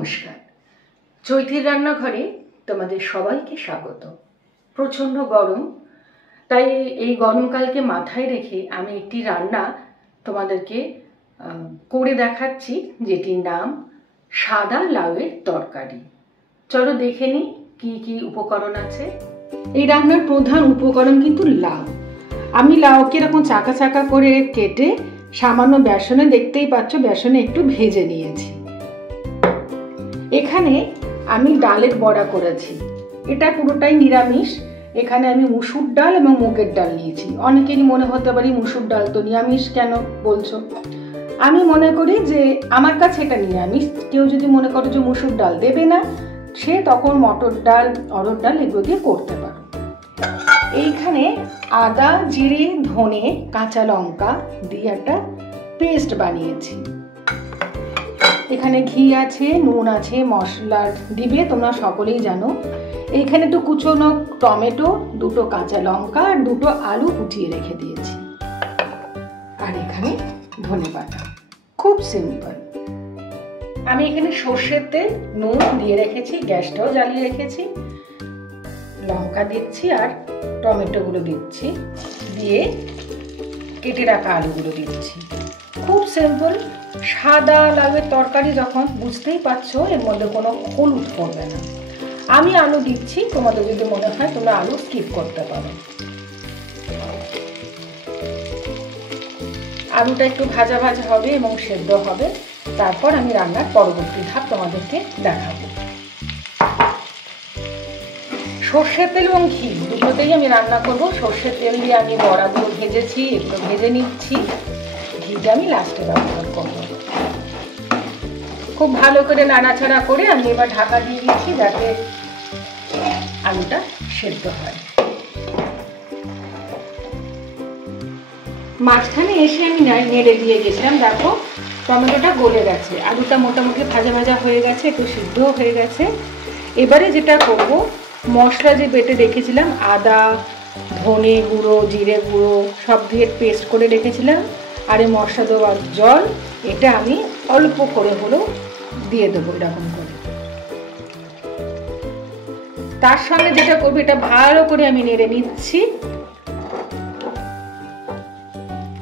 নমস্কার। চৈতির রান্নাঘরে তোমাদের সবাইকে স্বাগত। প্রচণ্ড গরম, তাই এই গরমকালকে মাথায় রেখে আমি একটি রান্না তোমাদেরকে করে দেখাচ্ছি, যেটির নাম সাদা লাউয়ের তরকারি। চলো দেখে নিই কি কি উপকরণ আছে। এই রান্নার প্রধান উপকরণ কিন্তু লাউ। আমি লাউকে এরকম চাকা চাকা করে কেটে সামান্য বেসনে, দেখতেই পাচ্ছ বেসনে একটু ভেজে নিয়েছি। এখানে আমি ডালের বড়া করেছি, এটা পুরোটাই নিরামিষ। এখানে আমি মুসুর ডাল এবং মুগের ডাল নিয়েছি। অনেকেরই মনে হতে পারে মুসুর ডাল তো নিরামিষ কেন বলছো। আমি মনে করি যে আমার কাছে এটা নিরামিষ। কেউ যদি মনে করো যে মুসুর ডাল দেবে না, সে তখন মটর ডাল, অরহর ডাল এগুলো দিয়ে করতে পারো। এইখানে আদা, জিরে, ধনে, কাঁচা লঙ্কা দিয়ে একটা পেস্ট বানিয়েছি। এখানে ঘি আছে, নুন আছে, মশলা দিবে তোমরা সকলেই জানো। এইখানে একটু কুচনো টমেটো, দুটো কাঁচা লঙ্কা আর দুটো আলু কুচিয়ে রেখে দিয়েছি। আর এখানে ধনেপাতা, খুব সিম্পল। আমি এখানে সর্ষের তেল, নুন দিয়ে রেখেছি, গ্যাসটাও জ্বালিয়ে রেখেছি। লঙ্কা দিচ্ছি আর টমেটোগুলো দিচ্ছি, দিয়ে কেটে রাখা আলুগুলো দিচ্ছি। খুব সিম্পল। সাদা লাউয়ের তরকারি যখন, বুঝতেই পারছো এর মধ্যে কোনো হলুদ পড়বে না। আমি আলু দিচ্ছি, তোমাদের যদি মনে হয় তোমরা আলু স্কিপ করতে পারো। আলুটা একটু ভাজা ভাজা হবে এবং সেদ্ধ হবে, তারপর আমি রান্নার পরবর্তী ধাপ তোমাদেরকে দেখাবো। সর্ষের তেল এবং ঘি দুটোতেই আমি রান্না করব। সর্ষের তেল দিয়ে আমি বড়াগুলো ভেজেছি, এগুলো ভেজে নিচ্ছি। ঘিটা আমি লাস্টে ব্যবহার করব। খুব ভালো করে নাড়াচাড়া করে আমি এবার ঢাকা দিয়ে দিচ্ছি, যাতে আলুটা সেদ্ধ হয়। মাঝখানে এসে আমি নেড়ে দিয়ে গেছিলাম, দেখো টমেটোটা গলে গেছে, আলুটা মোটামুটি ভাজা ভাজা হয়ে গেছে, একটু সিদ্ধও হয়ে গেছে। এবারে যেটা করব, মশলা যে বেটে রেখেছিলাম, আদা, ধনে গুঁড়ো, জিরে গুঁড়ো সব দিয়ে পেস্ট করে রেখেছিলাম, আর এই মশলা দেওয়ার জল, এটা আমি অল্প করে হলেও দিয়ে দেবো এরকম করে। তার সঙ্গে যেটা করবো, এটা ভালো করে আমি নেড়ে নিচ্ছি,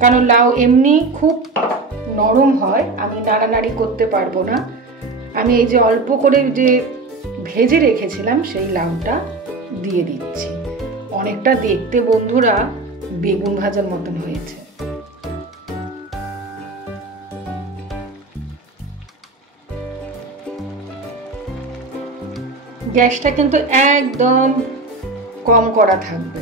কারণ লাউ এমনি খুব নরম হয়, আমি নাড়ানাড়ি করতে পারবো না। আমি এই যে অল্প করে যে ভেজে রেখেছিলাম সেই লাউটা দিয়ে দিচ্ছি। অনেকটা দেখতে বন্ধুরা বেগুন ভাজার মতন হয়েছে। গ্যাসটা কিন্তু একদম কম করা থাকবে।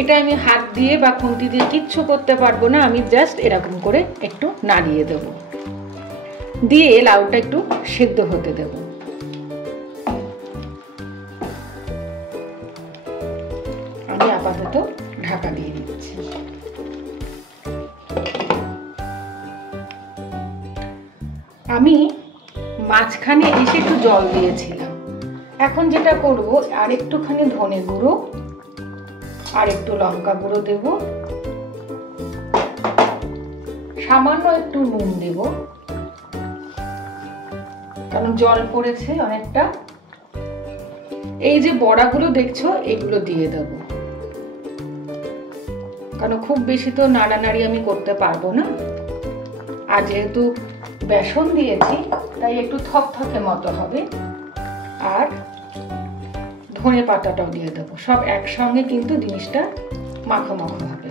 এটা আমি হাত দিয়ে বা খুন্তি দিয়ে কিচ্ছু করতে পারবো না, আমি জাস্ট এরকম করে একটু নাড়িয়ে দেব, দিয়ে লাউটা একটু সেদ্ধ হতে দেব। আমি আপাতত ঢাকা দিয়ে দিচ্ছি। আমি মাঝখানে এসে একটু জল দিয়েছিলাম। এখন যেটা করব, আর একটুখানি ধনে গুঁড়ো আর একটু লঙ্কা গুঁড়ো দেব, সামান্য একটু নুন দেব, কারণ জল পড়েছে অনেকটা। এই যে বড়াগুলো দেখছো, এগুলো দিয়ে দেব, কারণ খুব বেশি তো নাড়ানাড়ি আমি করতে পারবো না। আর যেহেতু বেসন দিয়েছি, তাই একটু থকথকে মতো হবে। আর ধনে পাতাটাও দিয়ে দেবো, সব একসঙ্গে কিন্তু জিনিসটা মাখো মাখো হবে।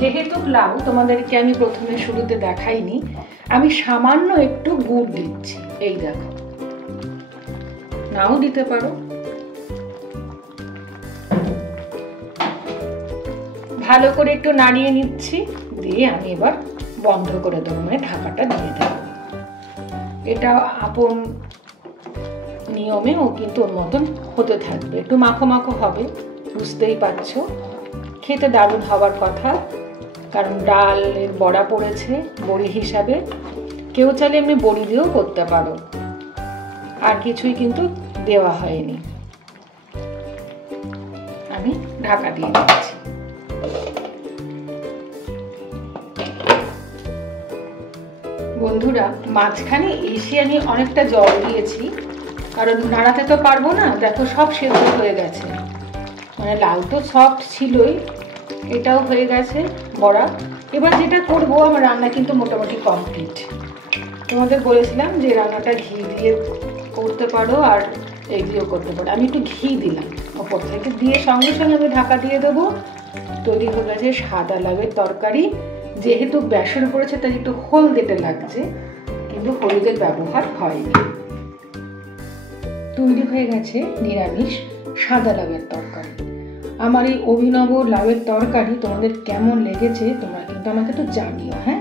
যেহেতু লাউ তোমাদেরকে আমি প্রথমে শুরুতে দেখাইনি, আমি সামান্য একটু গুড় দিচ্ছি। এই দেখো, নাও দিতে পারো। ভালো করে একটু নাড়িয়ে নিচ্ছি, দিয়ে আমি এবার বন্ধ করে দেবো, মানে ঢাকাটা দিয়ে দেবো। এটা আপন নিয়মেও কিন্তু ওর মতন হতে থাকবে, একটু মাখো মাখো হবে, বুঝতেই পারছো। খেতে দারুণ হওয়ার কথা, কারণ ডালের বড়া পড়েছে বড়ি হিসাবে। কেউ চাইলে এমনি বড়ি দিয়েও করতে পারো। আর কিছুই কিন্তু দেওয়া হয়নি। আমি ঢাকা দিয়ে দিচ্ছি। বন্ধুরা, মাঝখানে এসে আমি অনেকটা জল দিয়েছি, কারণ নাড়াতে তো পারবো না। দেখো সব সেদ্ধ হয়ে গেছে, মানে লাউ তো সফট ছিলই, এটাও হয়ে গেছে বড়া। এবার যেটা করব, আমার রান্না কিন্তু মোটামুটি কমপ্লিট। তোমাদের বলেছিলাম যে রান্নাটা ঘি দিয়ে করতে পারো আর এই দিয়েও করতে পারো। আমি একটু ঘি দিলাম ওপর থেকে, দিয়ে সঙ্গে সঙ্গে আমি ঢাকা দিয়ে দেবো। তৈরি হয়ে গেছে সাদা লাউয়ের তরকারি। যেহেতু বেসন পড়েছে তাই একটু হলদেটে লাগছে, কিন্তু হলুদের ব্যবহার হয়নি। তৈরি হয়ে গেছে নিরামিষ সাদা লাউয়ের তরকারি। আমার এই অভিনব লাউয়ের তরকারি তোমাদের কেমন লেগেছে তোমরা কিন্তু আমাকে একটু জানিও, হ্যাঁ।